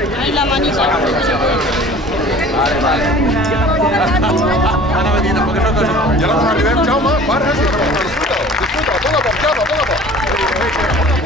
Ahí la manita. Vale. Ana Bettina, ¿por qué no te has... Ja, dan arribem, Jaume, para, disfruta, poc a poc, Jaume, poc a poc.